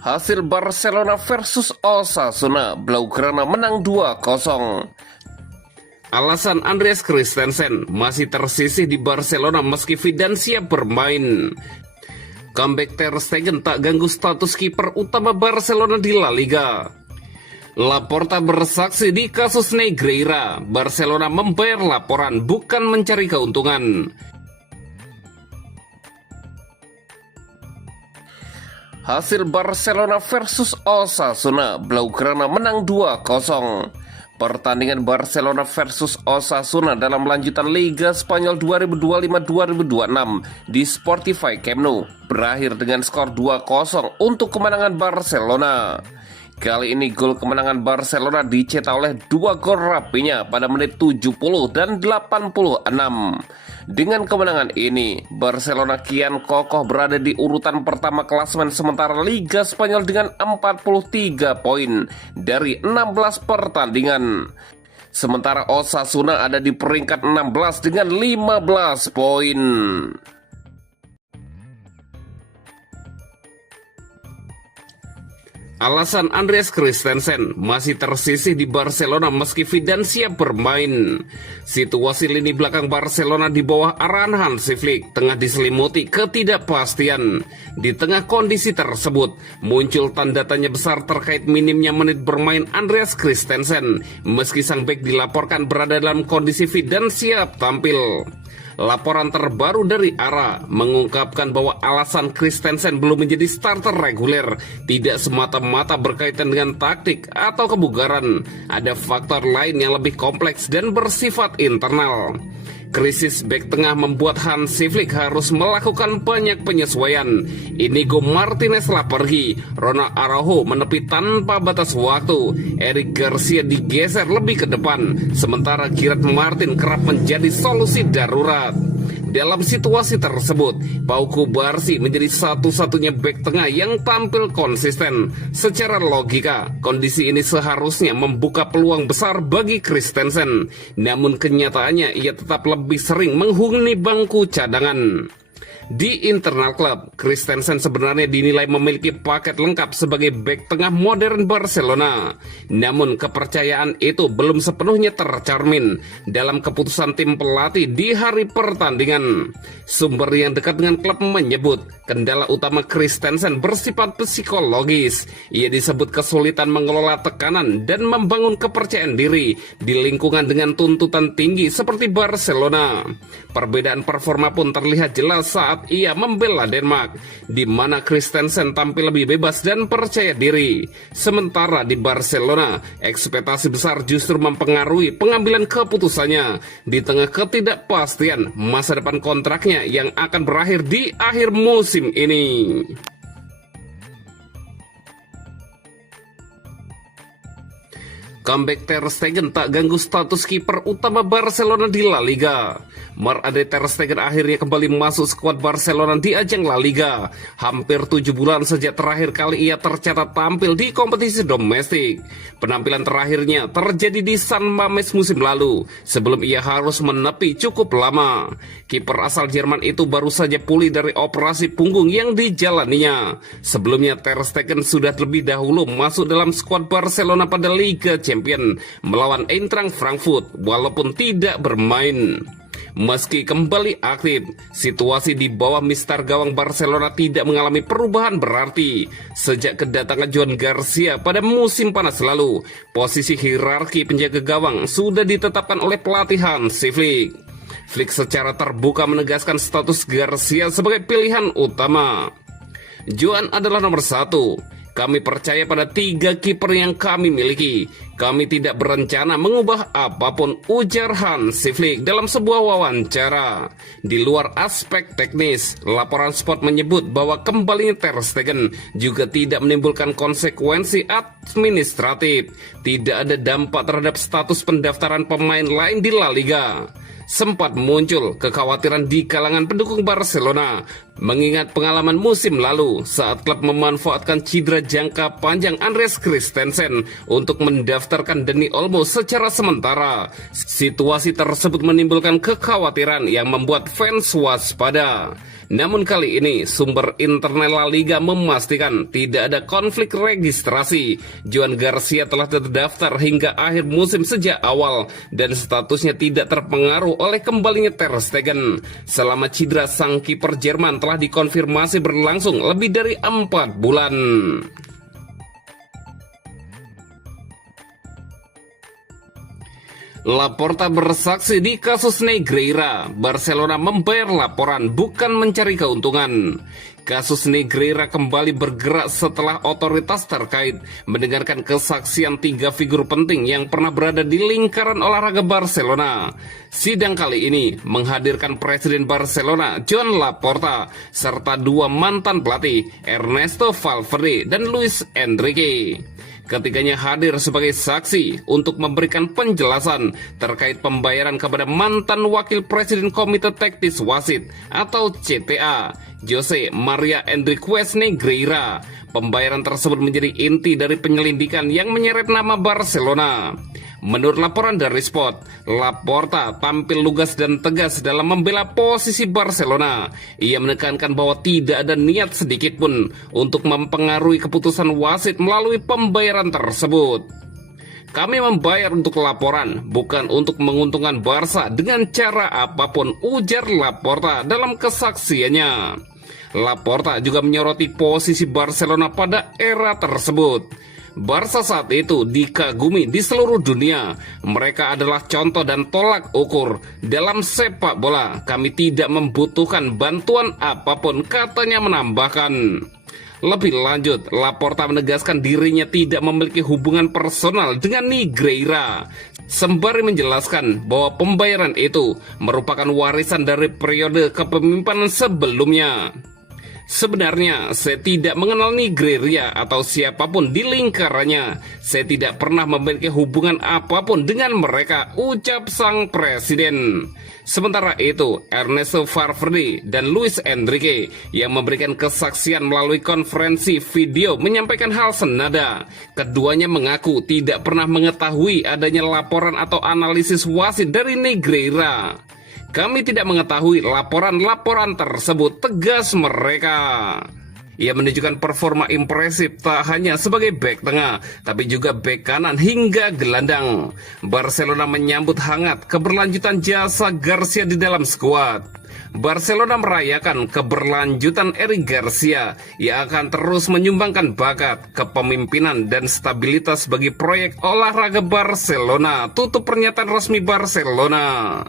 Hasil Barcelona versus Osasuna, Blaugrana menang 2-0. Alasan Andreas Christensen masih tersisih di Barcelona meski Zidane siap bermain. Comeback Ter Stegen tak ganggu status kiper utama Barcelona di La Liga. Laporta bersaksi di kasus Negreira. Barcelona membayar laporan bukan mencari keuntungan. Hasil Barcelona versus Osasuna, Blaugrana menang 2-0. Pertandingan Barcelona versus Osasuna dalam lanjutan Liga Spanyol 2025-2026 di Spotify Camp Nou berakhir dengan skor 2-0 untuk kemenangan Barcelona. Kali ini gol kemenangan Barcelona dicetak oleh dua gol rapinya pada menit 70 dan 86. Dengan kemenangan ini, Barcelona kian kokoh berada di urutan pertama klasemen sementara Liga Spanyol dengan 43 poin dari 16 pertandingan. Sementara Osasuna ada di peringkat 16 dengan 15 poin. Alasan Andreas Christensen masih tersisih di Barcelona meski Zidane siap bermain. Situasi lini belakang Barcelona di bawah arahan Hansi Flick tengah diselimuti ketidakpastian. Di tengah kondisi tersebut, muncul tanda tanya besar terkait minimnya menit bermain Andreas Christensen meski sang bek dilaporkan berada dalam kondisi fit dan siap tampil. Laporan terbaru dari ARA mengungkapkan bahwa alasan Christensen belum menjadi starter reguler tidak semata-mata berkaitan dengan taktik atau kebugaran. Ada faktor lain yang lebih kompleks dan bersifat internal. Krisis bek tengah membuat Hansi Flick harus melakukan banyak penyesuaian. Inigo Martinez telah pergi, Ronald Araujo menepi tanpa batas waktu, Eric Garcia digeser lebih ke depan, sementara Gerard Martin kerap menjadi solusi darurat. Dalam situasi tersebut, Pau Cubarsí menjadi satu-satunya bek tengah yang tampil konsisten. Secara logika, kondisi ini seharusnya membuka peluang besar bagi Christensen. Namun kenyataannya ia tetap lebih sering menghuni bangku cadangan. Di internal klub, Christensen sebenarnya dinilai memiliki paket lengkap sebagai bek tengah modern Barcelona. Namun kepercayaan itu belum sepenuhnya tercermin dalam keputusan tim pelatih di hari pertandingan. Sumber yang dekat dengan klub menyebut kendala utama Christensen bersifat psikologis. Ia disebut kesulitan mengelola tekanan dan membangun kepercayaan diri di lingkungan dengan tuntutan tinggi seperti Barcelona. Perbedaan performa pun terlihat jelas saat ia membela Denmark, di mana Christensen tampil lebih bebas dan percaya diri. Sementara di Barcelona, ekspektasi besar justru mempengaruhi pengambilan keputusannya di tengah ketidakpastian masa depan kontraknya yang akan berakhir di akhir musim ini. Comeback Ter Stegen tak ganggu status kiper utama Barcelona di La Liga. Marc-André Ter Stegen akhirnya kembali masuk skuad Barcelona di ajang La Liga. Hampir 7 bulan sejak terakhir kali ia tercatat tampil di kompetisi domestik. Penampilan terakhirnya terjadi di San Mamés musim lalu, sebelum ia harus menepi cukup lama. Kiper asal Jerman itu baru saja pulih dari operasi punggung yang dijalaninya. Sebelumnya Ter Stegen sudah lebih dahulu masuk dalam skuad Barcelona pada Liga Champions melawan Eintracht Frankfurt walaupun tidak bermain. Meski kembali aktif, situasi di bawah mister gawang Barcelona tidak mengalami perubahan berarti. Sejak kedatangan Joan Garcia pada musim panas lalu, posisi hierarki penjaga gawang sudah ditetapkan oleh pelatih Hansi Flick. Flick secara terbuka menegaskan status Garcia sebagai pilihan utama. Joan adalah nomor 1. Kami percaya pada 3 kiper yang kami miliki. Kami tidak berencana mengubah apapun, ujar Hansi Flick dalam sebuah wawancara. Di luar aspek teknis, laporan Sport menyebut bahwa kembalinya Ter Stegen juga tidak menimbulkan konsekuensi administratif. Tidak ada dampak terhadap status pendaftaran pemain lain di La Liga. Sempat muncul kekhawatiran di kalangan pendukung Barcelona mengingat pengalaman musim lalu saat klub memanfaatkan cedera jangka panjang Andreas Christensen untuk mendaftarkan Dani Olmo secara sementara. Situasi tersebut menimbulkan kekhawatiran yang membuat fans waspada. Namun kali ini sumber internal La Liga memastikan tidak ada konflik registrasi. Joan Garcia telah terdaftar hingga akhir musim sejak awal dan statusnya tidak terpengaruh oleh kembalinya Ter Stegen. Selama cedera, sang kiper Jerman telah dikonfirmasi berlangsung lebih dari 4 bulan. Laporta bersaksi di kasus Negreira. Barcelona membayar laporan, bukan mencari keuntungan. Kasus Negreira kembali bergerak setelah otoritas terkait mendengarkan kesaksian 3 figur penting yang pernah berada di lingkaran olahraga Barcelona. Sidang kali ini menghadirkan Presiden Barcelona, Joan Laporta, serta 2 mantan pelatih, Ernesto Valverde dan Luis Enrique. Ketiganya hadir sebagai saksi untuk memberikan penjelasan terkait pembayaran kepada mantan wakil presiden Komite Teknis Wasit atau CTA, Jose Maria Enriquez Negreira. Pembayaran tersebut menjadi inti dari penyelidikan yang menyeret nama Barcelona. Menurut laporan dari Sport, Laporta tampil lugas dan tegas dalam membela posisi Barcelona. Ia menekankan bahwa tidak ada niat sedikit pun untuk mempengaruhi keputusan wasit melalui pembayaran tersebut. Kami membayar untuk laporan, bukan untuk menguntungkan Barca dengan cara apapun, ujar Laporta dalam kesaksiannya. Laporta juga menyoroti posisi Barcelona pada era tersebut. Barca saat itu dikagumi di seluruh dunia. Mereka adalah contoh dan tolak ukur dalam sepak bola. Kami tidak membutuhkan bantuan apapun, katanya menambahkan. Lebih lanjut, Laporta menegaskan dirinya tidak memiliki hubungan personal dengan Negreira, sembari menjelaskan bahwa pembayaran itu merupakan warisan dari periode kepemimpinan sebelumnya. Sebenarnya, saya tidak mengenal Negreira atau siapapun di lingkarannya. Saya tidak pernah memiliki hubungan apapun dengan mereka, ucap sang presiden. Sementara itu, Ernesto Valverde dan Luis Enrique yang memberikan kesaksian melalui konferensi video menyampaikan hal senada. Keduanya mengaku tidak pernah mengetahui adanya laporan atau analisis wasit dari Negreira. Kami tidak mengetahui laporan-laporan tersebut, tegas mereka. Ia menunjukkan performa impresif tak hanya sebagai bek tengah, tapi juga bek kanan hingga gelandang. Barcelona menyambut hangat keberlanjutan jasa Garcia di dalam skuad. Barcelona merayakan keberlanjutan Eric Garcia yang akan terus menyumbangkan bakat, kepemimpinan, dan stabilitas bagi proyek olahraga Barcelona. Tutup pernyataan resmi Barcelona.